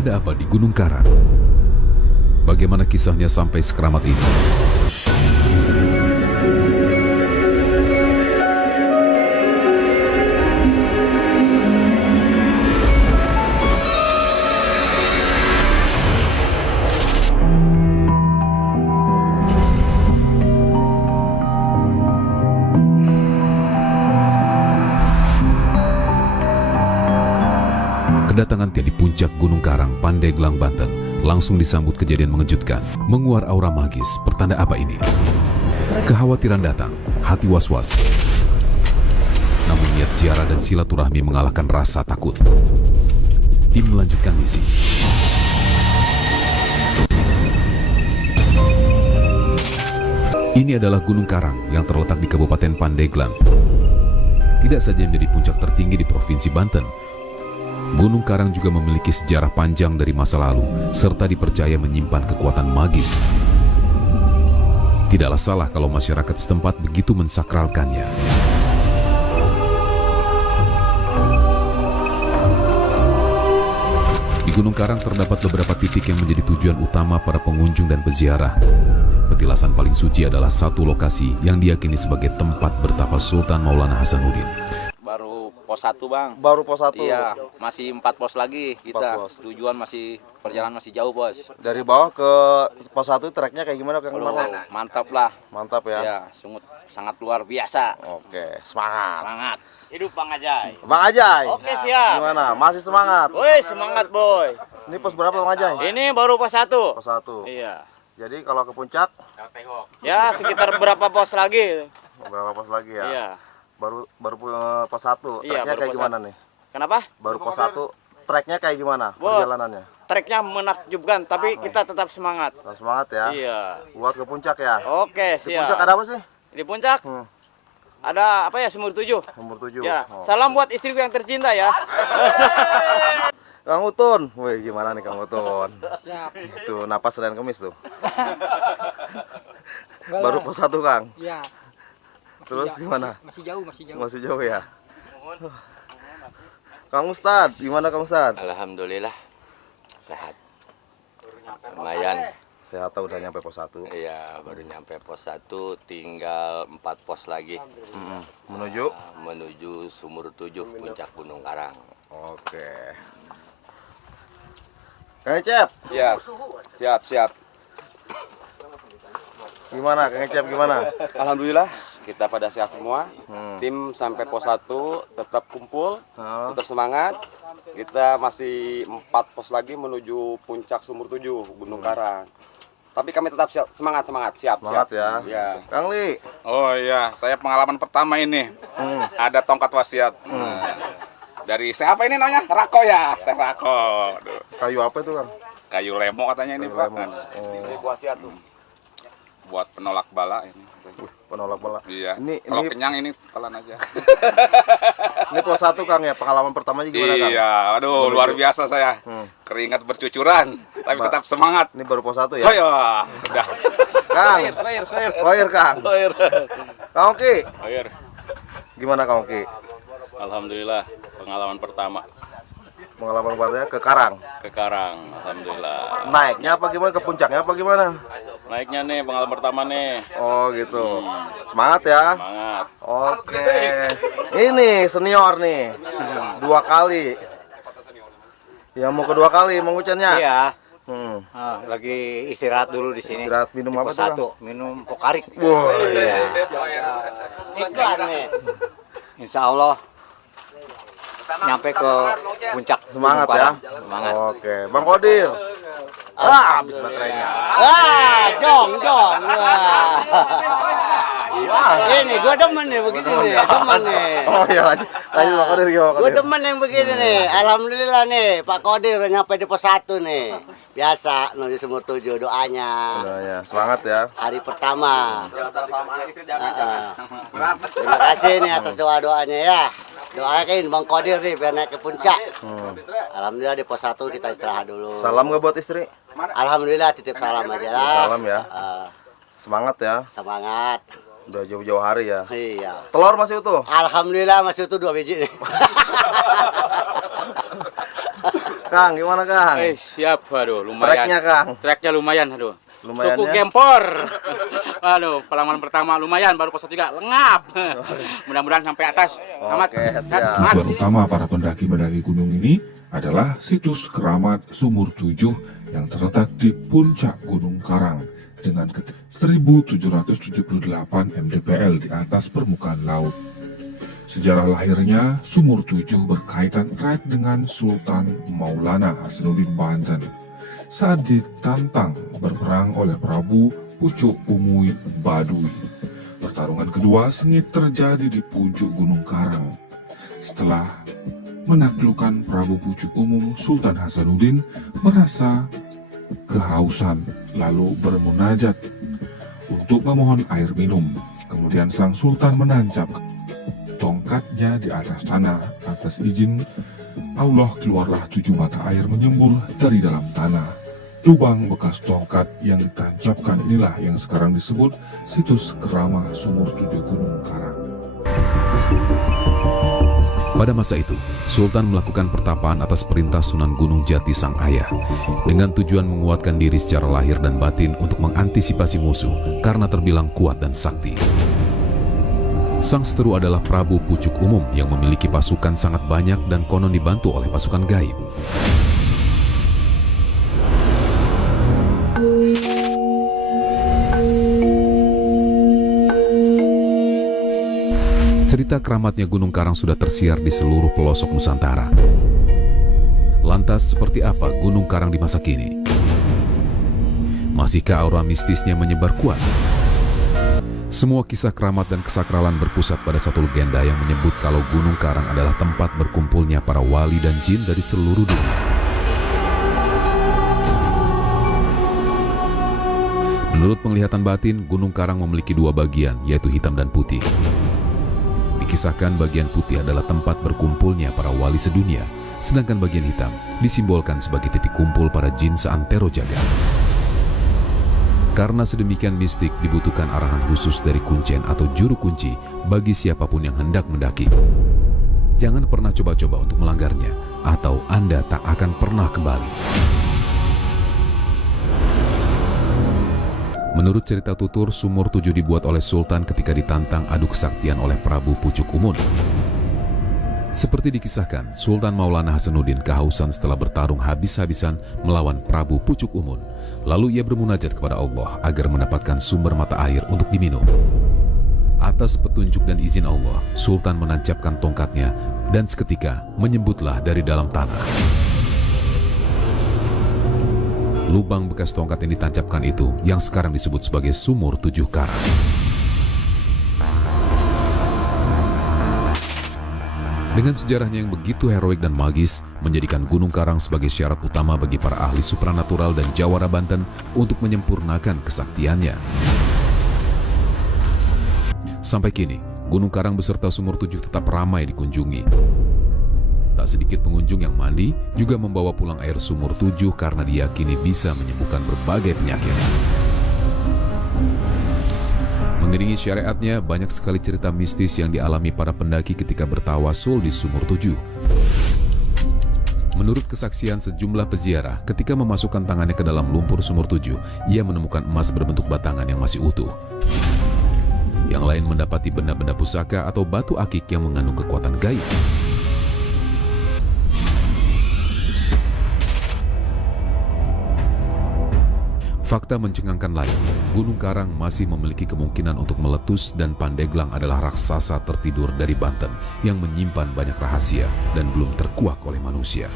Ada apa di Gunung Karang? Bagaimana kisahnya sampai sekeramat ini? Kedatangan Tia di puncak Gunung Karang, Pandeglang, Banten, langsung disambut kejadian mengejutkan. Menguar aura magis, pertanda apa ini? Kekhawatiran datang, hati was-was. Namun niat ziarah dan silaturahmi mengalahkan rasa takut. Tim melanjutkan misi. Ini adalah Gunung Karang yang terletak di Kabupaten Pandeglang. Tidak saja menjadi puncak tertinggi di Provinsi Banten, Gunung Karang juga memiliki sejarah panjang dari masa lalu, serta dipercaya menyimpan kekuatan magis. Tidaklah salah kalau masyarakat setempat begitu mensakralkannya. Di Gunung Karang terdapat beberapa titik yang menjadi tujuan utama para pengunjung dan peziarah. Petilasan paling suci adalah satu lokasi yang diyakini sebagai tempat bertapa Sultan Maulana Hasanuddin. Baru pos 1 bang. Baru pos 1? Iya, masih 4 pos lagi kita. 4 pos. Tujuan perjalanan masih jauh bos. Dari bawah ke pos 1 treknya kayak gimana Kang? Mantap lah. Mantap ya? Ya, sangat luar biasa. Oke, semangat. Semangat. Hidup Bang Ajay. Bang Ajay. Oke, siap. Gimana? Masih semangat? Woi, semangat boy. Ini pos berapa Bang Ajay? Ini baru pos 1. Pos 1. Iya. Jadi kalau ke puncak Ya, sekitar berapa pos lagi? berapa pos lagi ya? Iya. Baru pos 1. Iya, Treknya baru kayak pos gimana 1. nih? Kenapa? Baru pos 1. Treknya kayak gimana Wah. perjalanannya? Treknya menakjubkan, tapi kita tetap semangat. Nah, semangat ya. Iya. Buat ke puncak ya. Oke, Di puncak siap. ada apa sih? Di puncak ada apa ya, sumur 7. Nomor 7. Ya, Oh. salam buat istriku yang tercinta ya. Kang Utun. Wih, gimana nih Kang Utun? Siap. Tuh, napas Senin Kemis tuh. Baru pos 1 Kang. Iya. Terus gimana? Masih jauh, masih jauh. Masih jauh ya? Kang Ustad, gimana Kang Ustad? Alhamdulillah sehat. Lumayan. Sehat udah nyampe pos 1. Iya, baru nyampe pos 1, tinggal 4 pos lagi. Menuju? Menuju Sumur 7, puncak Gunung Karang. Oke. Kang Ecep, Iya. Siap. gimana Kang Ecep gimana? Alhamdulillah kita pada sehat semua. Hmm. Tim sampai pos 1 tetap kumpul, Oh. tetap semangat. Kita masih 4 pos lagi menuju puncak Sumur 7 Gunung Karang. Tapi kami tetap siap. Semangat. Semangat ya. Ya. Kang Li. Oh iya, saya pengalaman pertama ini. Ada tongkat wasiat. Dari siapa ini namanya? Rako ya, saya Rako. Aduh, Kayu apa itu Kang? kayu lemo katanya ini Kayu Pak. lemon. Oh, Wasiat tuh. Buat penolak bala ini. penolak bala. Iya. Ini Kalau kenyang ini telan aja. ini pos 1 Kang ya, pengalaman pertamanya gimana Kang? Iya, aduh luar biasa saya. Keringat bercucuran, tapi tetap semangat. Ini baru pos 1 ya? Oh iya, udah. Kang. Khoir Kang. Kang Oki, Air. gimana Kang Oki? Alhamdulillah, pengalaman pertama Pengalaman keluarnya ke Karang. ke Karang. Alhamdulillah. Naiknya apa gimana? Ke puncaknya apa gimana? Naiknya nih pengalaman pertama nih. Oh gitu. Semangat ya. Semangat. Oke. Ini senior nih. 2 kali. Ya mau kedua kali Mang Ucannya. Iya. Lagi istirahat dulu di sini. Istirahat minum apa Pos tuh? 1, minum pokarik. Wah. Iya. Iklan nih. Insya Allah nyampe ke puncak. Semangat Gunung ya. Karang. Semangat. Oke, Bang Kodir. Habis baterainya. Wah, jong. Wah. Ini gua demen nih begini nih, demen nih. Oh iya lanjut Bang Kodir gimana Bang Gua Kodir? demen yang begini nih. Alhamdulillah nih, Pak Kodir udah nyampe di pos 1 nih. Biasa menuju Sumur 7 doanya. Udah ya, semangat ya. Hari pertama. Terima kasih nih atas doa-doanya ya. Doain Bang Kodir nih biar naik ke puncak. Alhamdulillah di pos 1 kita istirahat dulu. Salam nggak buat istri? Alhamdulillah titip salam aja lah. Salam ya. Semangat ya. Semangat. Udah jauh-jauh hari ya. Iya. Telur masih utuh? Alhamdulillah masih utuh 2 biji nih. Kang, gimana Kang? Siap, aduh, lumayan. Treknya Kang. Treknya lumayan, aduh. Lumayan Suku ya? gempor. Aduh, pengalaman pertama lumayan, baru pos 3 lengap. Mudah-mudahan sampai atas. Amat. Oke, siap. Tujuan utama para pendaki-pendaki gunung ini adalah situs keramat Sumur 7 yang terletak di puncak Gunung Karang dengan 1778 mdpl di atas permukaan laut. Sejarah lahirnya Sumur 7 berkaitan erat dengan Sultan Maulana Hasanuddin Banten saat ditantang berperang oleh Prabu Pucuk Umuy Baduy. Pertarungan kedua sengit terjadi di puncak Gunung Karang. Setelah menaklukkan Prabu Pucuk Umum, Sultan Hasanuddin merasa kehausan lalu bermunajat untuk memohon air minum. Kemudian sang sultan menancap tongkatnya di atas tanah. Atas izin Allah keluarlah 7 mata air menyembur dari dalam tanah. Lubang bekas tongkat yang ditancapkan inilah yang sekarang disebut situs keramat Sumur 7 Gunung Karang. Pada masa itu, Sultan melakukan pertapaan atas perintah Sunan Gunung Jati sang ayah dengan tujuan menguatkan diri secara lahir dan batin untuk mengantisipasi musuh karena terbilang kuat dan sakti. Sang seteru adalah Prabu Pucuk Umum yang memiliki pasukan sangat banyak dan konon dibantu oleh pasukan gaib. Cerita keramatnya Gunung Karang sudah tersiar di seluruh pelosok Nusantara. Lantas seperti apa Gunung Karang di masa kini? Masihkah aura mistisnya menyebar kuat? Semua kisah keramat dan kesakralan berpusat pada satu legenda yang menyebut kalau Gunung Karang adalah tempat berkumpulnya para wali dan jin dari seluruh dunia. Menurut penglihatan batin, Gunung Karang memiliki 2 bagian, yaitu hitam dan putih. Dikisahkan bagian putih adalah tempat berkumpulnya para wali sedunia, sedangkan bagian hitam disimbolkan sebagai titik kumpul para jin seantero jagat. Karena sedemikian mistik, dibutuhkan arahan khusus dari kuncen atau juru kunci bagi siapapun yang hendak mendaki. Jangan pernah coba-coba untuk melanggarnya, atau Anda tak akan pernah kembali. Menurut cerita tutur, Sumur 7 dibuat oleh Sultan ketika ditantang adu kesaktian oleh Prabu Pucuk Umum. Seperti dikisahkan, Sultan Maulana Hasanuddin kehausan setelah bertarung habis-habisan melawan Prabu Pucuk Umum. Lalu ia bermunajat kepada Allah agar mendapatkan sumber mata air untuk diminum. Atas petunjuk dan izin Allah, Sultan menancapkan tongkatnya dan seketika menyembutlah dari dalam tanah. Lubang bekas tongkat yang ditancapkan itu yang sekarang disebut sebagai Sumur 7 Karang. Dengan sejarahnya yang begitu heroik dan magis, menjadikan Gunung Karang sebagai syarat utama bagi para ahli supranatural dan jawara Banten untuk menyempurnakan kesaktiannya. Sampai kini, Gunung Karang beserta Sumur 7 tetap ramai dikunjungi. Tak sedikit pengunjung yang mandi juga membawa pulang air Sumur 7 karena diyakini bisa menyembuhkan berbagai penyakit. Mengiringi syariatnya, banyak sekali cerita mistis yang dialami para pendaki ketika bertawasul di Sumur 7. Menurut kesaksian sejumlah peziarah, ketika memasukkan tangannya ke dalam lumpur Sumur 7, ia menemukan emas berbentuk batangan yang masih utuh. Yang lain mendapati benda-benda pusaka atau batu akik yang mengandung kekuatan gaib. Fakta mencengangkan lain, Gunung Karang masih memiliki kemungkinan untuk meletus dan Pandeglang adalah raksasa tertidur dari Banten yang menyimpan banyak rahasia dan belum terkuak oleh manusia.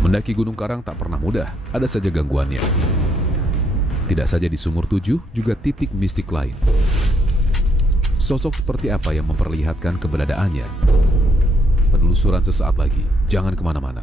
Mendaki Gunung Karang tak pernah mudah, ada saja gangguannya. Tidak saja di Sumur 7, juga titik mistik lain. Sosok seperti apa yang memperlihatkan keberadaannya? Penelusuran sesaat lagi, jangan kemana-mana.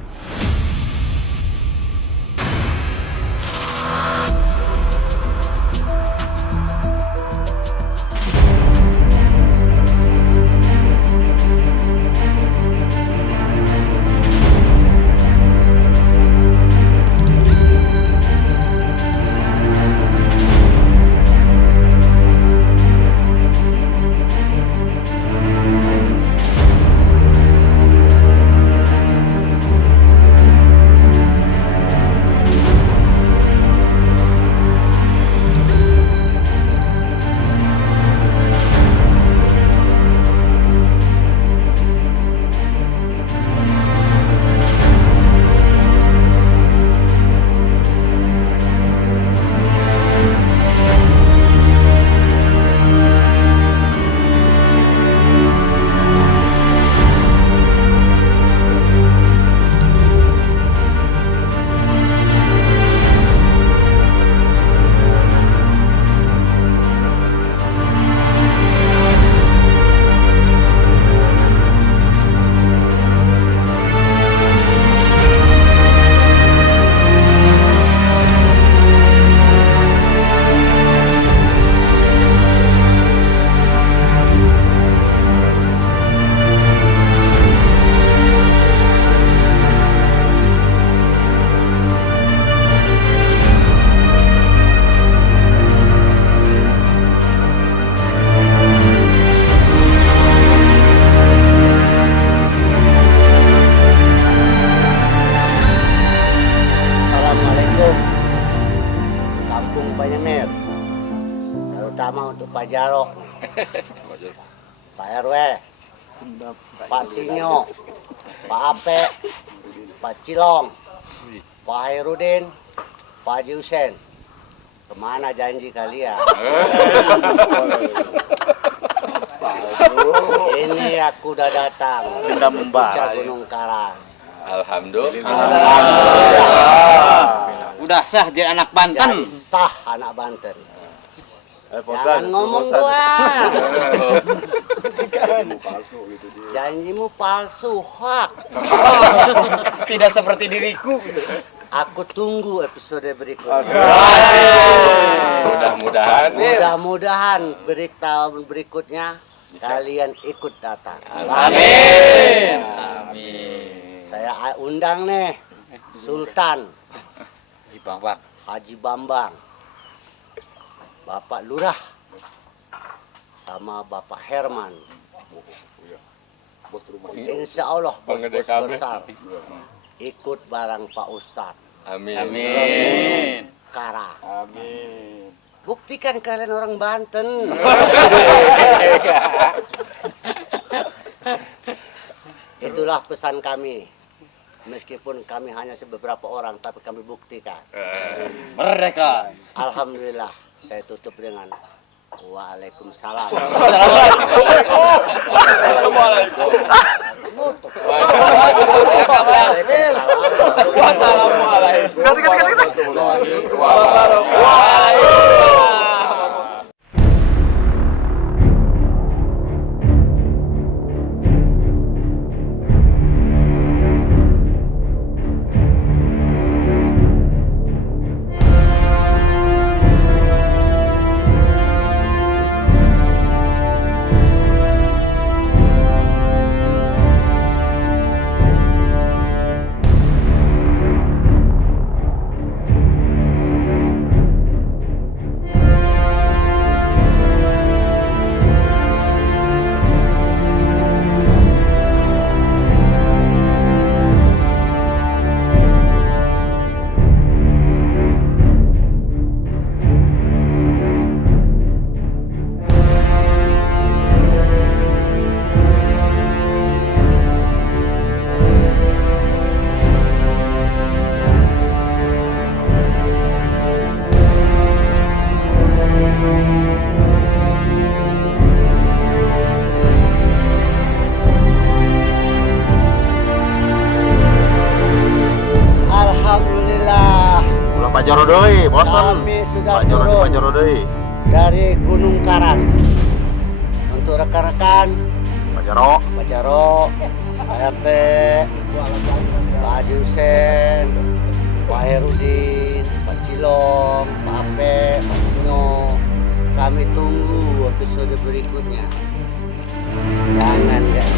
Pak RW, Pak Sinyo, Pak Ape, Pak Cilong, Pak Hairudin, Pak Haji Husen. Kemana janji kalian? Ini aku udah datang. Sudah membara. Puncak Gunung Karang. Udah sah jadi anak Banten. Jadi sah anak Banten. Jangan ngomong doang. Janjimu palsu, hak. Tidak seperti diriku. Aku tunggu episode berikutnya. Mudah-mudahan tahun berikutnya kalian ikut datang. Amin. Saya undang nih Sultan Bang. Haji Bambang, Bapak Lurah, sama Bapak Herman. Insya Allah bos besar ikut barang Pak Ustadz. Amin. Karang. Buktikan kalian orang Banten. Itulah pesan kami. Meskipun kami hanya beberapa orang, tapi kami buktikan. Merdeka. Alhamdulillah, saya tutup dengan Waalaikumsalam. Pak Jaro deui, bosan. Kami sudah Pak Jaro turun deui. dari Gunung Karang. Untuk rekan-rekan Pak Jaro. Pak Jaro, Pak RT, Pak Haji Husen, Pak Herudin, Pak Cilong, Pak Ape, Pak Sinyo. Kami tunggu episode berikutnya. Jangan deh.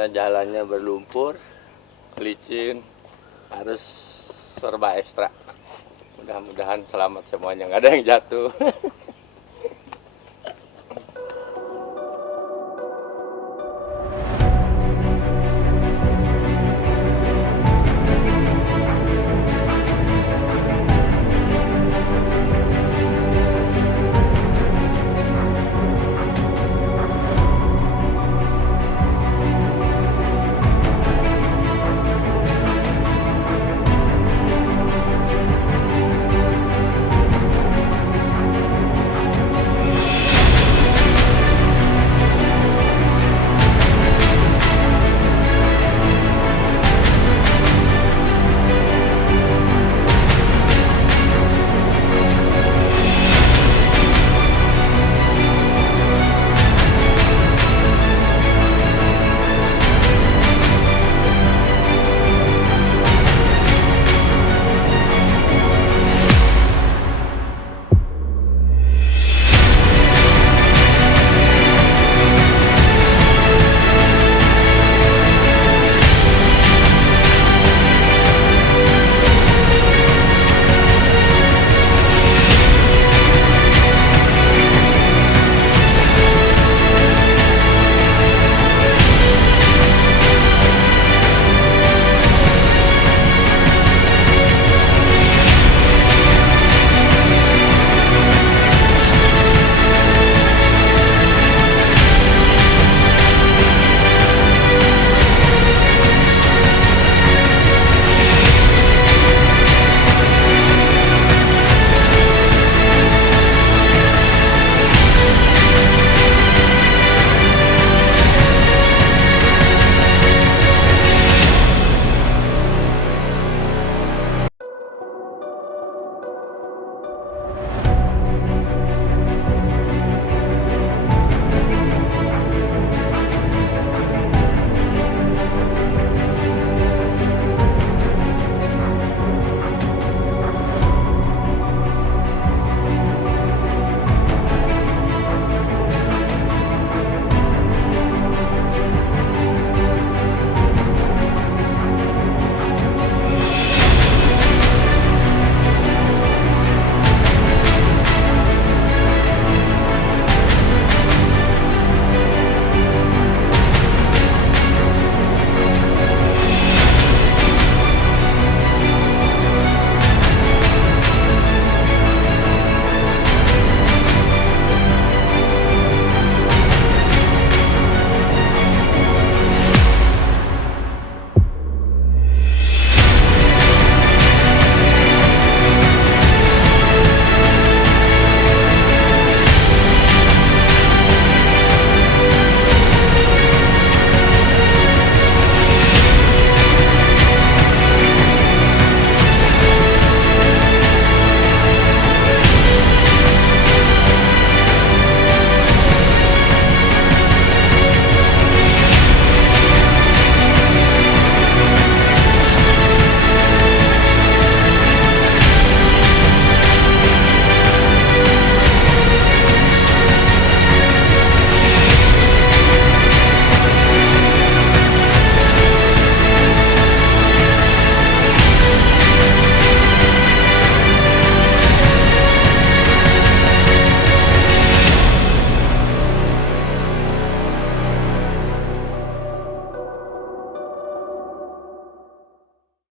karena jalannya berlumpur, licin, harus serba ekstra. Mudah-mudahan selamat semuanya, nggak ada yang jatuh.